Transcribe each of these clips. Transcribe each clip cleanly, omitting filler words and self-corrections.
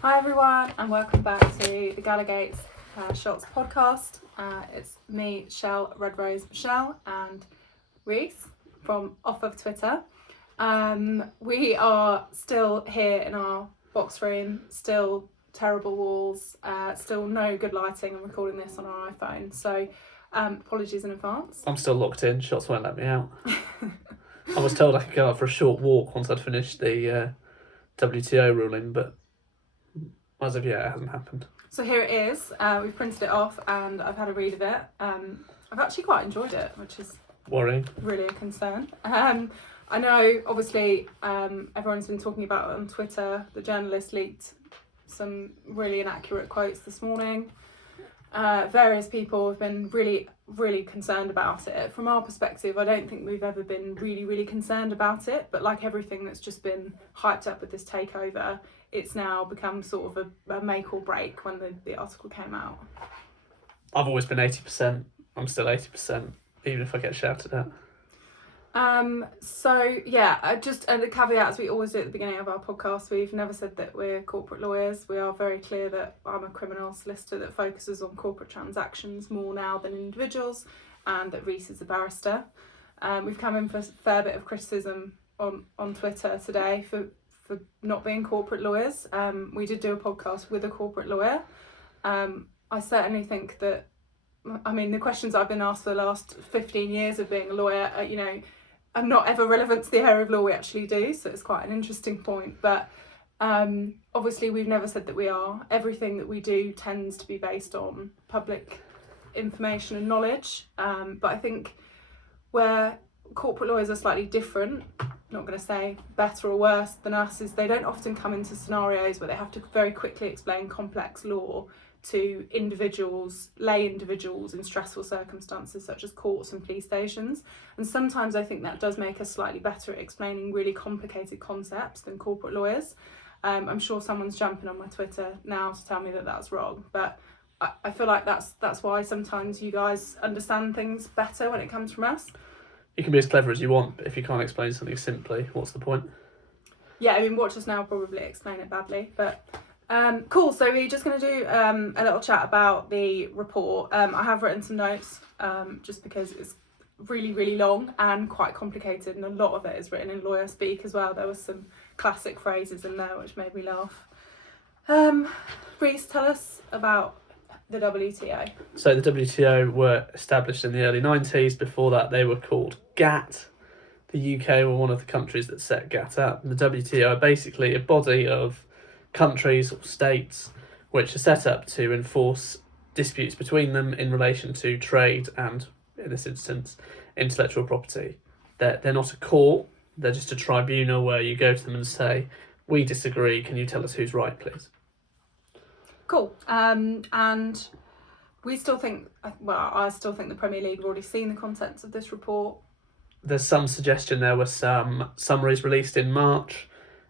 Hi everyone, and welcome back to the Gallagates Shots podcast. It's me, Shell, Michelle, and Rhys from off of Twitter. We are still here in our box room, still terrible walls, still no good lighting, and recording this on our iPhone. So apologies in advance. I'm still locked in. Shots won't let me out. I was told I could go out for a short walk once I'd finished the WTO ruling, but as of yet, it hasn't happened. So here it is. We've printed it off, and I've had a read of it. I've actually quite enjoyed it, which is worrying. Really a concern. I know, obviously, everyone's been talking about it on Twitter. The journalist leaked some really inaccurate quotes this morning. Various people have been really concerned about it. From our perspective, I don't think we've ever been really concerned about it, but like everything that's just been hyped up with this takeover, it's now become sort of a make or break when the article came out. I've always been 80%. I'm still 80%, even if I get shouted at. So yeah, just the caveat, as we always do at the beginning of our podcast, we've never said that we're corporate lawyers. We are very clear that I'm a criminal solicitor that focuses on corporate transactions more now than individuals, and that Rhys is a barrister. We've come in for a fair bit of criticism on Twitter today for not being corporate lawyers. We did do a podcast with a corporate lawyer. I certainly think that, I mean, the questions I've been asked for the last 15 years of being a lawyer, are not ever relevant to the area of law we actually do, so it's quite an interesting point. But obviously we've never said that we are. Everything that we do tends to be based on public information and knowledge, but I think where corporate lawyers are slightly different, not going to say better or worse than us, is they don't often come into scenarios where they have to very quickly explain complex law to lay individuals in stressful circumstances such as courts and police stations. And sometimes I think that does make us slightly better at explaining really complicated concepts than corporate lawyers. I'm sure someone's jumping on my Twitter now to tell me that that's wrong, but I feel like that's why sometimes you guys understand things better when it comes from us. You can be as clever as you want, but if you can't explain something simply, what's the point? Yeah, I mean, watch us now probably explain it badly, but cool. So we're just going to do a little chat about the report. I have written some notes just because it's really long and quite complicated, and a lot of it is written in lawyer speak as well. There were some classic phrases in there which made me laugh. Rhys, tell us about the WTO. So the WTO were established in the early 90s. Before that, they were called GATT. The UK were one of the countries that set GATT up. And the WTO are basically a body of countries or states which are set up to enforce disputes between them in relation to trade and, in this instance, intellectual property. They're not a court, they're just a tribunal where you go to them and say, we disagree, can you tell us who's right, please? Cool. And we still think, I still think the Premier League have already seen the contents of this report. There's some suggestion there were some summaries released in March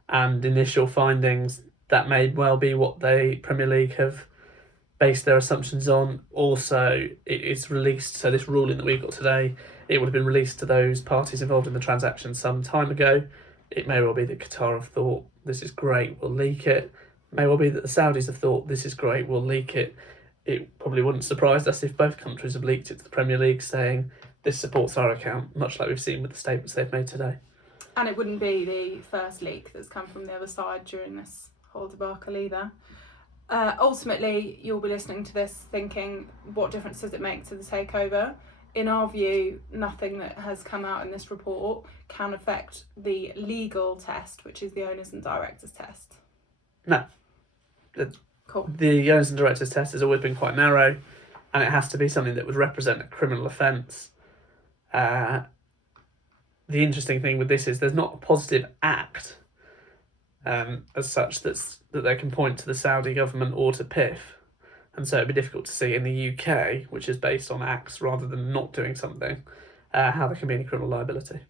and initial findings that may well be what the Premier League have based their assumptions on. Also, it's released, so this ruling that we've got today, it would have been released to those parties involved in the transaction some time ago. It may well be that Qatar have thought, this is great, we'll leak it. It may well be that the Saudis have thought, this is great, we'll leak it. It probably wouldn't surprise us if both countries have leaked it to the Premier League saying, this supports our account, much like we've seen with the statements they've made today. And it wouldn't be the first leak that's come from the other side during this whole debacle either. Ultimately, you'll be listening to this thinking, what difference does it make to the takeover? In our view, nothing that has come out in this report can affect the legal test, which is the owners and directors test. No. Cool. The owners and directors test has always been quite narrow, and it has to be something that would represent a criminal offence. The interesting thing with this is there's not a positive act as such that they can point to the Saudi government or to PIF, and so it'd be difficult to see in the UK, which is based on acts rather than not doing something, how there can be any criminal liability.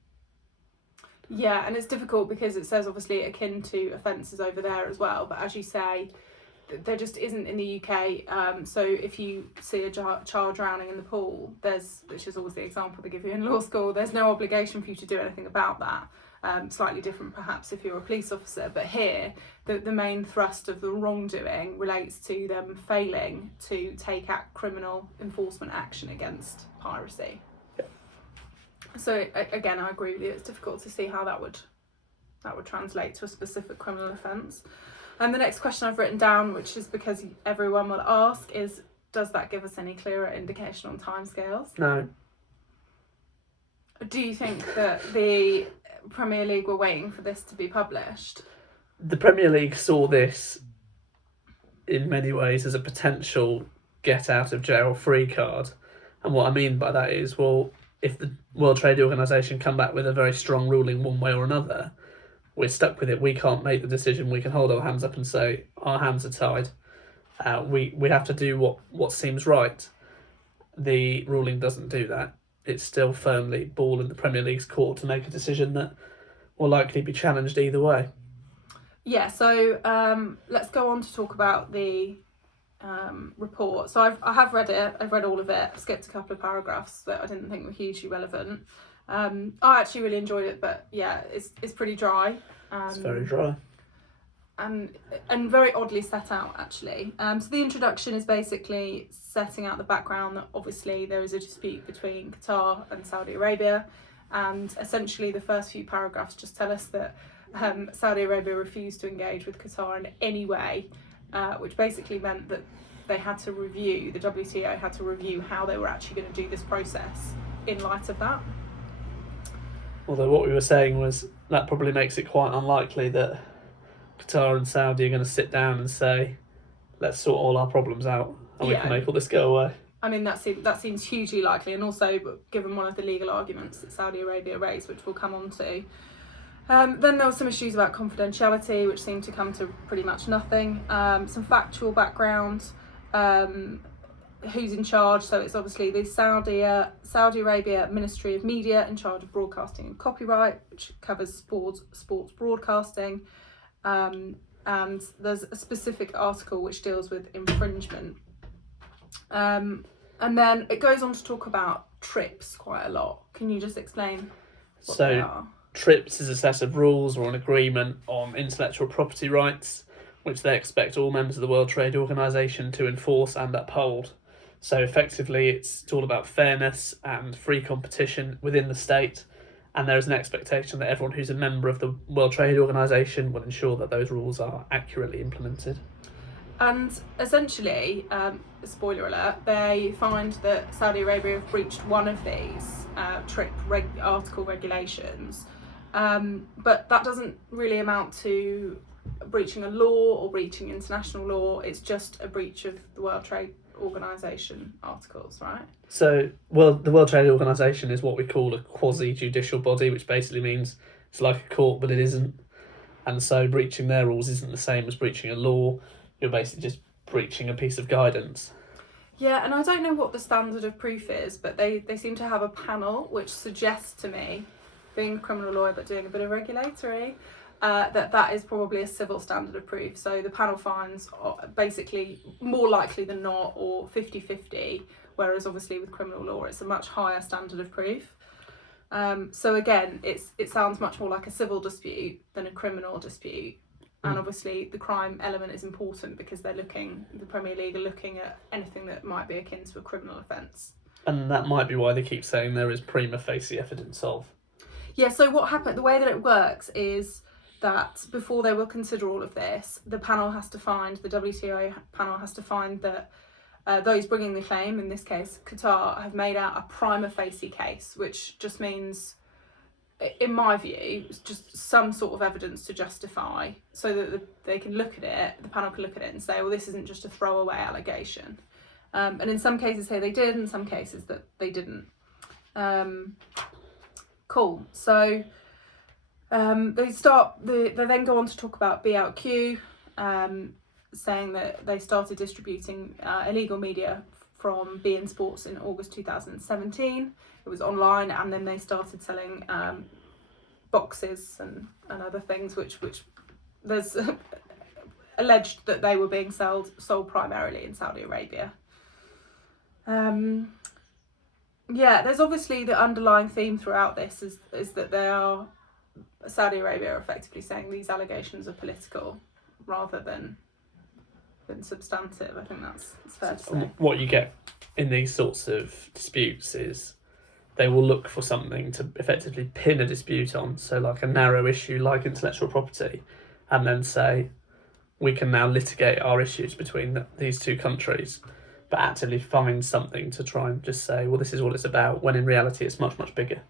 Yeah, and it's difficult because it says obviously akin to offences over there as well, but as you say, there just isn't in the UK. So if you see a child drowning in the pool, which is always the example they give you in law school, there's no obligation for you to do anything about that. Slightly different perhaps if you're a police officer, but here the main thrust of the wrongdoing relates to them failing to take out criminal enforcement action against piracy. So again, I agree with you, it's difficult to see how that would translate to a specific criminal offence. And the next question I've written down, which is because everyone will ask, is does that give us any clearer indication on timescales? No. Do you think that the Premier League were waiting for this to be published? The Premier League saw this in many ways as a potential get out of jail free card. And what I mean by that is, well, if the World Trade Organisation come back with a very strong ruling one way or another, we're stuck with it. We can't make the decision. We can hold our hands up and say our hands are tied. We have to do what seems right. The ruling doesn't do that. It's still firmly ball in the Premier League's court to make a decision that will likely be challenged either way. Yeah, so let's go on to talk about the report. So I have read it. I've read all of it. I skipped a couple of paragraphs that I didn't think were hugely relevant. I actually really enjoyed it, but yeah, it's pretty dry. It's very dry. And very oddly set out, actually. So the introduction is basically setting out the background that obviously there is a dispute between Qatar and Saudi Arabia, and essentially the first few paragraphs just tell us that Saudi Arabia refused to engage with Qatar in any way, which basically meant that they had to review, the WTO had to review how they were actually going to do this process in light of that. Although what we were saying was that probably makes it quite unlikely that Qatar and Saudi are going to sit down and say, let's sort all our problems out and we can make all this go away. I mean, that seems hugely likely, and also given one of the legal arguments that Saudi Arabia raised, which we'll come on to. Then there were some issues about confidentiality, which seemed to come to pretty much nothing. Some factual background, who's in charge. So it's obviously the Saudi Arabia Ministry of Media in charge of broadcasting and copyright, which covers sports broadcasting. And there's a specific article which deals with infringement. And then it goes on to talk about TRIPS quite a lot. Can you just explain what they are? TRIPS is a set of rules or an agreement on intellectual property rights, which they expect all members of the World Trade Organisation to enforce and uphold. So effectively, it's all about fairness and free competition within the state, and there is an expectation that everyone who's a member of the World Trade Organisation will ensure that those rules are accurately implemented. And essentially, spoiler alert, they find that Saudi Arabia have breached one of these TRIP article regulations, but that doesn't really amount to breaching a law or breaching international law. It's just a breach of the World Trade Organisation articles, right? So, the World Trade Organisation is what we call a quasi-judicial body, which basically means it's like a court, but it isn't. And so breaching their rules isn't the same as breaching a law. You're basically just breaching a piece of guidance. Yeah, and I don't know what the standard of proof is, but they seem to have a panel which suggests to me, being a criminal lawyer but doing a bit of regulatory, that is probably a civil standard of proof. So the panel finds basically more likely than not, or 50-50, whereas obviously with criminal law it's a much higher standard of proof. So again, it sounds much more like a civil dispute than a criminal dispute. And obviously the crime element is important because the Premier League are looking at anything that might be akin to a criminal offence. And that might be why they keep saying there is prima facie evidence of. Yeah, so what happened, the way that it works is that before they will consider all of this, the WTO panel has to find that those bringing the claim, in this case Qatar, have made out a prima facie case, which just means, in my view, it's just some sort of evidence to justify, so that they can look at it, the panel can look at it and say, well, this isn't just a throwaway allegation. And in some cases here they did, in some cases that they didn't. Cool. So they then go on to talk about BLQ, saying that they started distributing illegal media from beIN Sports in August 2017. It was online, and then they started selling boxes and other things, which there's alleged that they were being sold primarily in Saudi Arabia. Yeah, there's obviously the underlying theme throughout this is that they are Saudi Arabia are effectively saying these allegations are political rather than substantive. I think that's fair to say. What you get in these sorts of disputes is they will look for something to effectively pin a dispute on, so like a narrow issue like intellectual property, and then say we can now litigate our issues between these two countries, but actively find something to try and just say, well, this is what it's about, when in reality it's much, much bigger.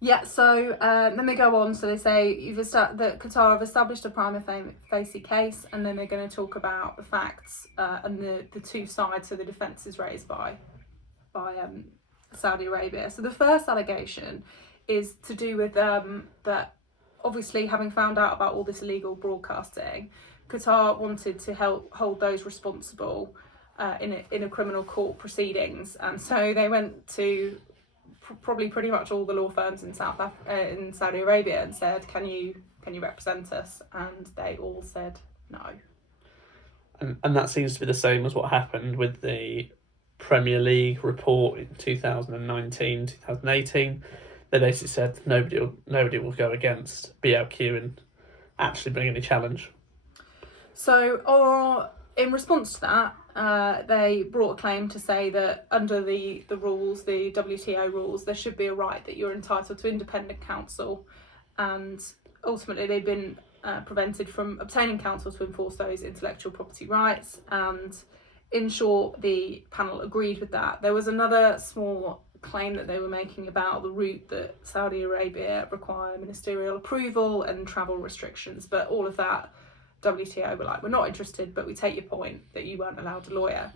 Yeah, so then they go on, so they say that Qatar have established a prima facie case, and then they're going to talk about the facts and the two sides, so the defences raised by Saudi Arabia. So the first allegation is to do with that, obviously having found out about all this illegal broadcasting, Qatar wanted to help hold those responsible in a criminal court proceedings, and so they went to probably pretty much all the law firms in Saudi Arabia and said, can you represent us? And they all said no. And that seems to be the same as what happened with the Premier League report in 2019, 2018. They basically said nobody will go against BLQ and actually bring any challenge. So in response to that, they brought a claim to say that under the rules, the WTO rules, there should be a right that you're entitled to independent counsel, and ultimately they've been prevented from obtaining counsel to enforce those intellectual property rights. And in short, the panel agreed with that. There was another small claim that they were making about the route that Saudi Arabia require ministerial approval and travel restrictions, but all of that WTO were like, we're not interested, but we take your point that you weren't allowed a lawyer.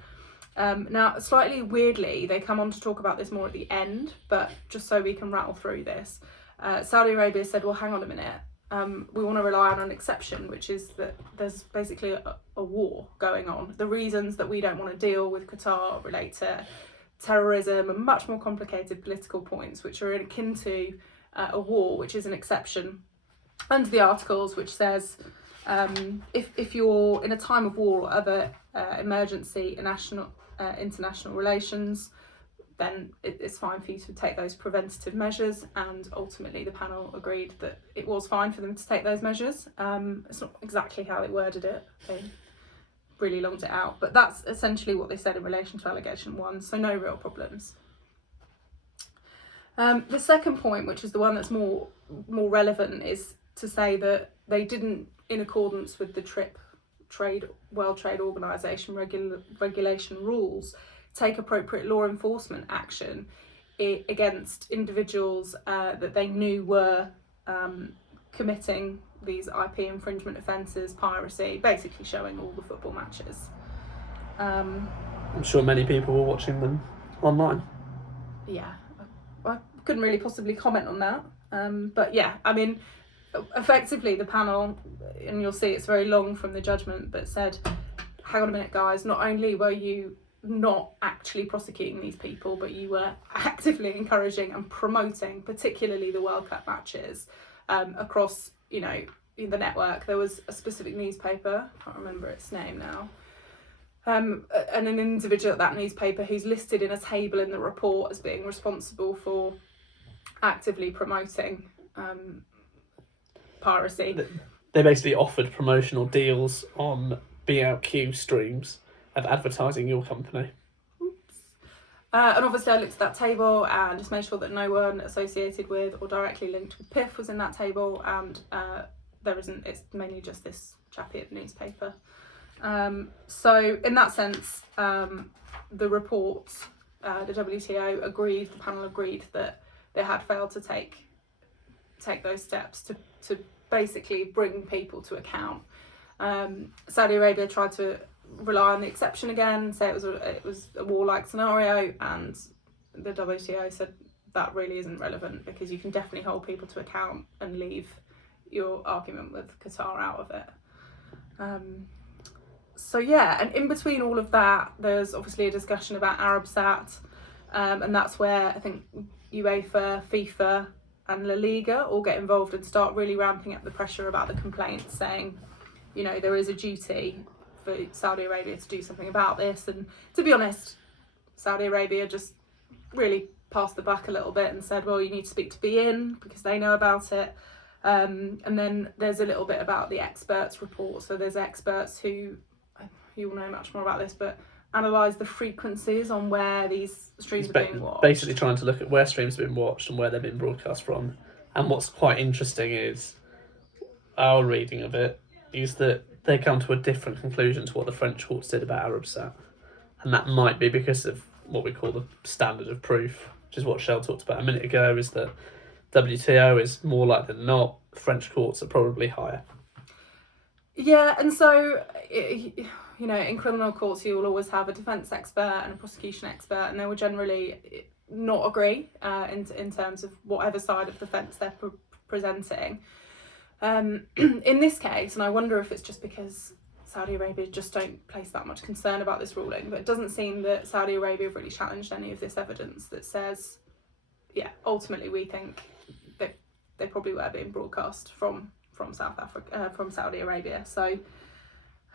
Now, slightly weirdly, they come on to talk about this more at the end, but just so we can rattle through this, Saudi Arabia said, well, hang on a minute, we want to rely on an exception, which is that there's basically a war going on. The reasons that we don't want to deal with Qatar relate to terrorism and much more complicated political points, which are akin to a war, which is an exception under the articles, which says if you're in a time of war or other emergency in international relations, then it's fine for you to take those preventative measures. And ultimately the panel agreed that it was fine for them to take those measures. It's not exactly how they worded it, they really longed it out, but that's essentially what they said in relation to allegation 1, so no real problems. The second point, which is the one that's more relevant, is to say that they didn't, in accordance with the World Trade Organization regulation rules, take appropriate law enforcement action against individuals that they knew were committing these IP infringement offences, piracy, basically showing all the football matches. I'm sure many people were watching them online. Yeah, I couldn't really possibly comment on that. But yeah, I mean, effectively the panel, and you'll see it's very long from the judgment, but said, hang on a minute guys, not only were you not actually prosecuting these people, but you were actively encouraging and promoting particularly the World Cup matches across, you know, the network. There was a specific newspaper, I can't remember its name now, and an individual at that newspaper who's listed in a table in the report as being responsible for actively promoting piracy. They basically offered promotional deals on BLQ streams of advertising your company. And obviously I looked at that table and just made sure that no one associated with or directly linked with PIF was in that table, and there isn't, it's mainly just this chappie at the newspaper. So in that sense, the report, the WTO agreed, the panel agreed that they had failed to take those steps to basically bring people to account. Saudi Arabia tried to rely on the exception again, say it was a warlike scenario, and the WTO said that really isn't relevant because you can definitely hold people to account and leave your argument with Qatar out of it. So yeah, and in between all of that, there's obviously a discussion about Arabsat, and that's where I think UEFA, FIFA and La Liga all get involved and start really ramping up the pressure about the complaints, saying, you know, there is a duty for Saudi Arabia to do something about this. And to be honest, Saudi Arabia just really passed the buck a little bit and said, well, you need to speak to BN because they know about it. And then there's a little bit about the experts report. So there's experts who, you'll know much more about this, but analyse the frequencies on where these streams are being watched. Basically trying to look at where streams have been watched and where they've been broadcast from. And what's quite interesting is, our reading of it, is that they come to a different conclusion to what the French courts did about Arabsat. And that might be because of what we call the standard of proof, which is what Shell talked about a minute ago, is that WTO is more likely than not, French courts are probably higher. Yeah, and so, you know, in criminal courts you will always have a defence expert and a prosecution expert, and they will generally not agree in terms of whatever side of the fence they're presenting. In this case, and I wonder if it's just because Saudi Arabia just don't place that much concern about this ruling, but it doesn't seem that Saudi Arabia have really challenged any of this evidence that says, yeah, ultimately we think that they probably were being broadcast from South Africa, from Saudi Arabia. So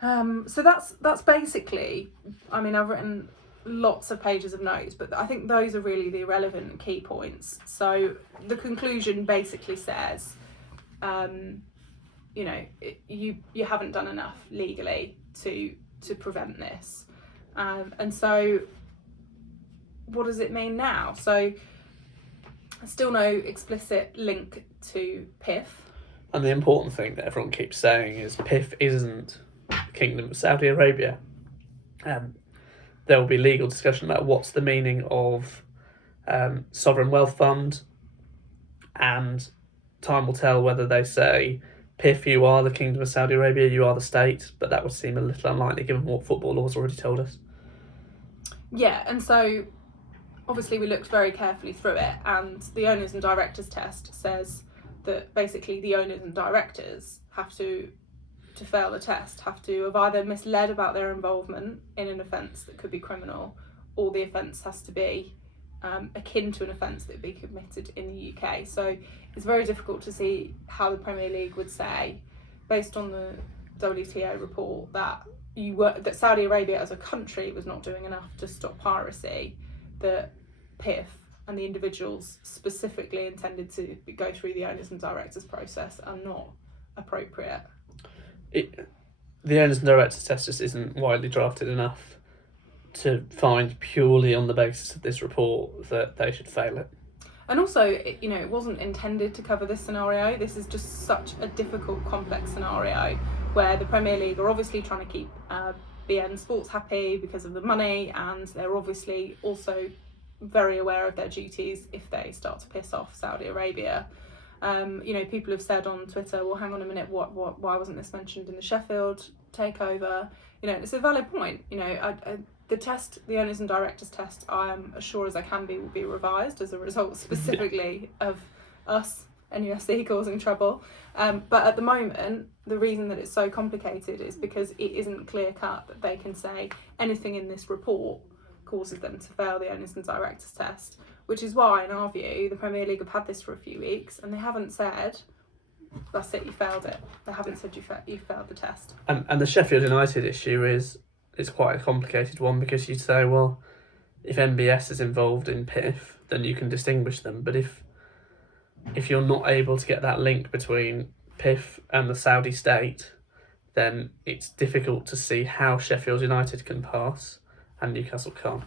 that's basically, I mean, I've written lots of pages of notes, but I think those are really the relevant key points. So the conclusion basically says, you know, you haven't done enough legally to prevent this, and so what does it mean now? So still no explicit link to PIF. And the important thing that everyone keeps saying is PIF isn't the Kingdom of Saudi Arabia. There will be legal discussion about what's the meaning of sovereign wealth fund, and time will tell whether they say, PIF, you are the Kingdom of Saudi Arabia, you are the state, but that would seem a little unlikely given what football laws already told us. Yeah, and so obviously we looked very carefully through it, and the owners and directors test says that basically the owners and directors have to fail the test, have to have either misled about their involvement in an offence that could be criminal, or the offence has to be akin to an offence that would be committed in the UK. So it's very difficult to see how the Premier League would say, based on the WTO report, that that Saudi Arabia as a country was not doing enough to stop piracy, that PIF and the individuals specifically intended to go through the owners and directors process are not appropriate. The owners and directors test just isn't widely drafted enough to find purely on the basis of this report that they should fail it. And also, you know, it wasn't intended to cover this scenario. This is just such a difficult, complex scenario where the Premier League are obviously trying to keep BN Sports happy because of the money, and they're obviously also very aware of their duties if they start to piss off Saudi Arabia. You know, people have said on Twitter, well, hang on a minute, why wasn't this mentioned in the Sheffield takeover? You know, it's a valid point. You know, the test, the owners and directors test, I am as sure as I can be, will be revised as a result specifically of us, NUFC, causing trouble. But at the moment, the reason that it's so complicated is because it isn't clear cut that they can say anything in this report causes them to fail the owners and directors test, which is why, in our view, the Premier League have had this for a few weeks and they haven't said, that's it, you failed it. They haven't said you failed the test. And the Sheffield United issue is quite a complicated one, because you'd say, well, if MBS is involved in PIF, then you can distinguish them. But if you're not able to get that link between PIF and the Saudi state, then it's difficult to see how Sheffield United can pass and Newcastle can't.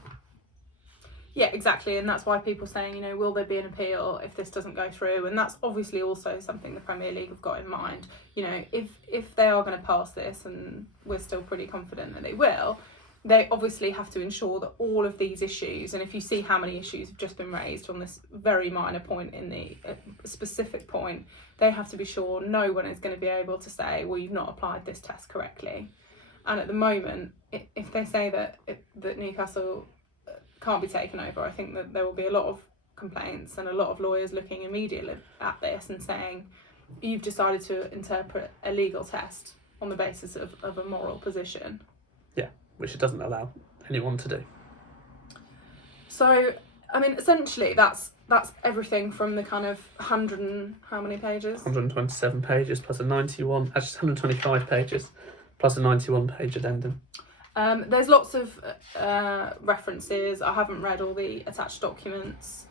Yeah, exactly, and that's why people are saying, you know, will there be an appeal if this doesn't go through? And that's obviously also something the Premier League have got in mind. You know, if they are going to pass this, and we're still pretty confident that they will, they obviously have to ensure that all of these issues, and if you see how many issues have just been raised on this very minor point in the specific point, they have to be sure no one is going to be able to say, well, you've not applied this test correctly. And at the moment, if they say that Newcastle can't be taken over, I think that there will be a lot of complaints and a lot of lawyers looking immediately at this and saying, you've decided to interpret a legal test on the basis of a moral position. Yeah, which it doesn't allow anyone to do. So, I mean, essentially that's everything from the kind of 100 and how many pages? 127 pages plus a 91, actually 125 pages plus a 91 page addendum. There's lots of references. I haven't read all the attached documents.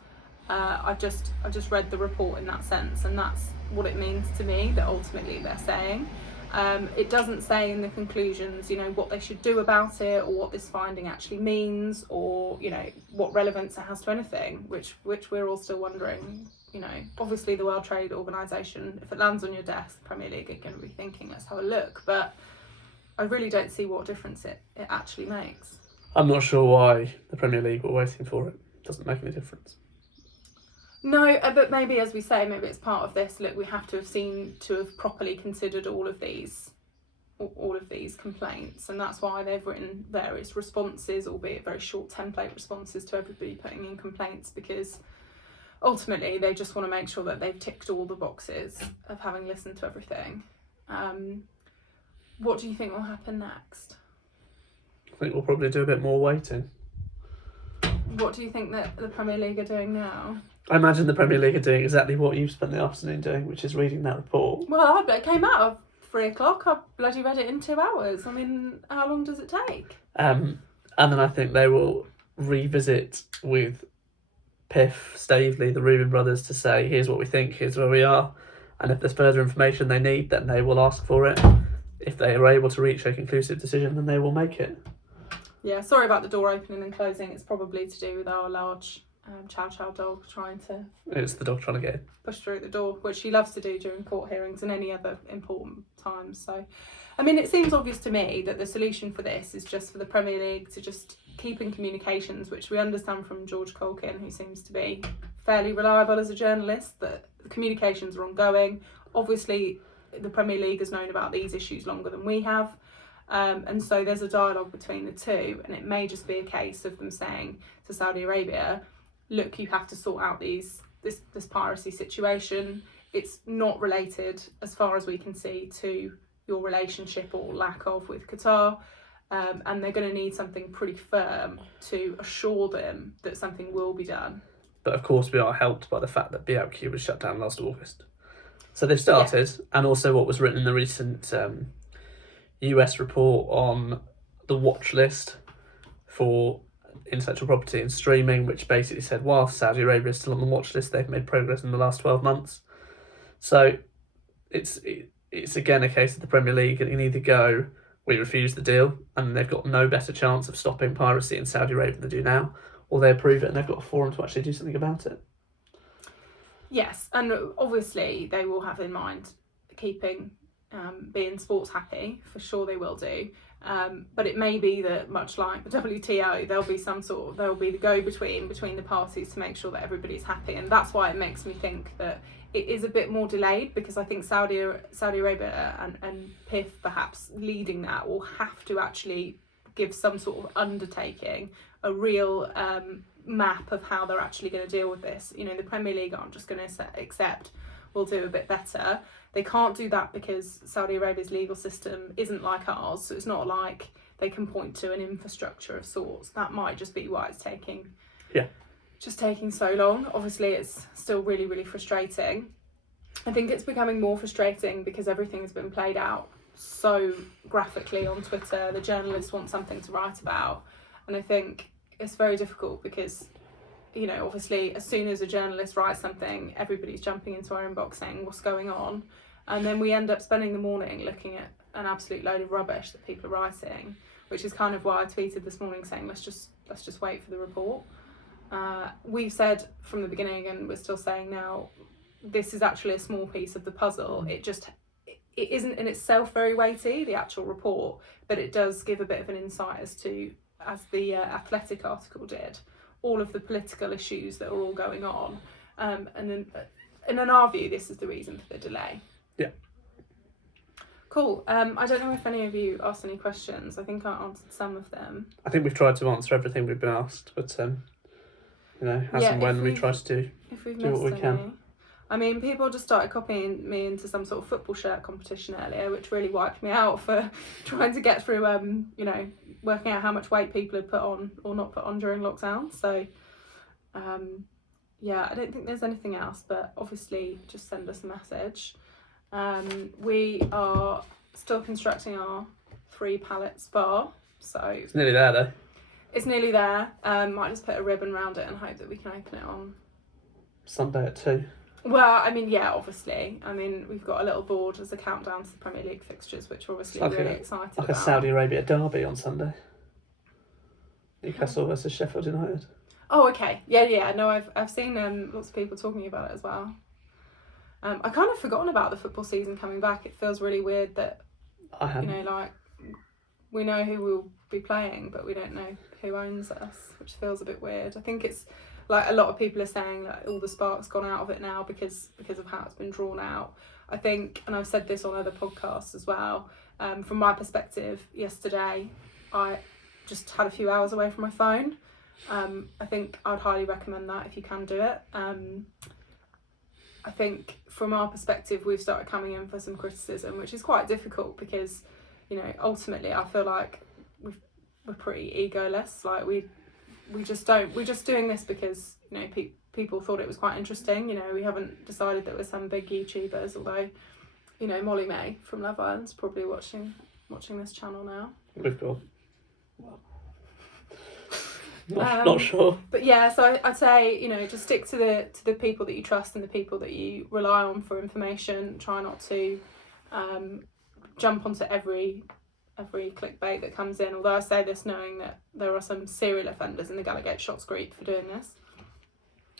I've just read the report in that sense, and that's what it means to me, that ultimately they're saying. It doesn't say in the conclusions, what they should do about it, or what this finding actually means, or what relevance it has to anything, which we're all still wondering. Obviously the World Trade Organization, if it lands on your desk, the Premier League are going to be thinking, let's have a look, but I really don't see what difference it actually makes. I'm not sure why the Premier League were waiting for it. It doesn't make any difference. No, but maybe, as we say, maybe it's part of this. Look, we have to have properly considered all of these complaints, and that's why they've written various responses, albeit very short template responses to everybody putting in complaints, because ultimately they just want to make sure that they've ticked all the boxes of having listened to everything. What do you think will happen next? I think we'll probably do a bit more waiting. What do you think that the Premier League are doing now? I imagine the Premier League are doing exactly what you've spent the afternoon doing, which is reading that report. Well, it came out of 3 o'clock. I bloody read it in 2 hours. I mean, how long does it take? And then I think they will revisit with Piff, Staveley, the Rubin brothers, to say, here's what we think, here's where we are. And if there's further information they need, then they will ask for it. If they are able to reach a conclusive decision, then they will make it. Yeah, sorry about the door opening and closing. It's probably to do with our large chow chow dog trying to... It's the dog trying to get in. Push through the door, which she loves to do during court hearings and any other important times. So, I mean, it seems obvious to me that the solution for this is just for the Premier League to just keep in communications, which we understand from George Colkin, who seems to be fairly reliable as a journalist, that the communications are ongoing. Obviously, the Premier League has known about these issues longer than we have. And so there's a dialogue between the two, and it may just be a case of them saying to Saudi Arabia, look, you have to sort out this piracy situation. It's not related, as far as we can see, to your relationship or lack of with Qatar, and they're going to need something pretty firm to assure them that something will be done. But of course we are helped by the fact that BLQ was shut down last August. So they've started, and also what was written in the recent US report on the watch list for intellectual property and streaming, which basically said while Saudi Arabia is still on the watch list, they've made progress in the last 12 months. So it's again a case of the Premier League can either go, we refuse the deal, and they've got no better chance of stopping piracy in Saudi Arabia than they do now, or they approve it and they've got a forum to actually do something about it. Yes, and obviously they will have in mind keeping being sports happy, for sure they will do. But it may be that, much like the WTO, there'll be the go-between between the parties to make sure that everybody's happy, and that's why it makes me think that it is a bit more delayed, because I think Saudi Arabia and PIF perhaps leading that will have to actually give some sort of undertaking, a real map of how they're actually going to deal with this. The Premier League aren't just going to accept we'll do a bit better. They can't do that because Saudi Arabia's legal system isn't like ours, so it's not like they can point to an infrastructure of sorts. That might just be why it's taking so long. Obviously it's still really, really frustrating. I think it's becoming more frustrating because everything's been played out so graphically on Twitter. The journalists want something to write about, and I think it's very difficult because obviously as soon as a journalist writes something, everybody's jumping into our inbox saying what's going on, and then we end up spending the morning looking at an absolute load of rubbish that people are writing, which is kind of why I tweeted this morning saying let's just wait for the report. We've said from the beginning, and we're still saying now, this is actually a small piece of the puzzle. It isn't in itself very weighty, the actual report, but it does give a bit of an insight as the Athletic article did, all of the political issues that are all going on, and in our view, this is the reason for the delay. Yeah. Cool. I don't know if any of you asked any questions. I think I answered some of them. I think we've tried to answer everything we've been asked, but and when we try to do what we can. I mean, people just started copying me into some sort of football shirt competition earlier, which really wiped me out for trying to get through, working out how much weight people had put on or not put on during lockdown. So, I don't think there's anything else, but obviously just send us a message. We are still constructing our 3 pallet spa, so... It's nearly there, though. It's nearly there. Might just put a ribbon around it and hope that we can open it on Sunday at 2. Well, I mean, yeah, obviously. I mean, we've got a little board as a countdown to the Premier League fixtures, which we're obviously really excited about. Like a Saudi Arabia derby on Sunday. Newcastle versus Sheffield United. Oh, okay. Yeah. No, I've seen lots of people talking about it as well. I kind of forgotten about the football season coming back. It feels really weird that, we know who we'll be playing, but we don't know who owns us, which feels a bit weird. I think it's like a lot of people are saying that all the spark's gone out of it now because of how it's been drawn out. I think, and I've said this on other podcasts as well, from my perspective, yesterday I just had a few hours away from my phone. I think I'd highly recommend that if you can do it. I think from our perspective, we've started coming in for some criticism, which is quite difficult because, ultimately I feel like we're pretty egoless. Like we're just doing this because, people thought it was quite interesting. We haven't decided that we're some big YouTubers, although, Molly May from Love Island's probably watching this channel now. We've got... Not sure. But yeah, so I'd say, just stick to the people that you trust and the people that you rely on for information. Try not to jump onto every clickbait that comes in, although I say this knowing that there are some serial offenders in the Gallagate Shots group for doing this.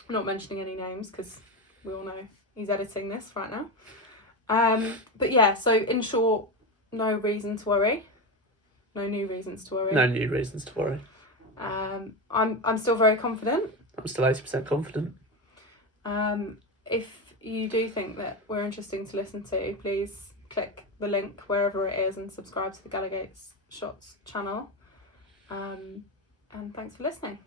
I'm not mentioning any names because we all know he's editing this right now. But yeah, so in short, no reason to worry. No new reasons to worry. No new reasons to worry. I'm still very confident. I'm still 80% confident. If you do think that we're interesting to listen to, please click the link wherever it is and subscribe to the Gallagate Shots channel. And thanks for listening.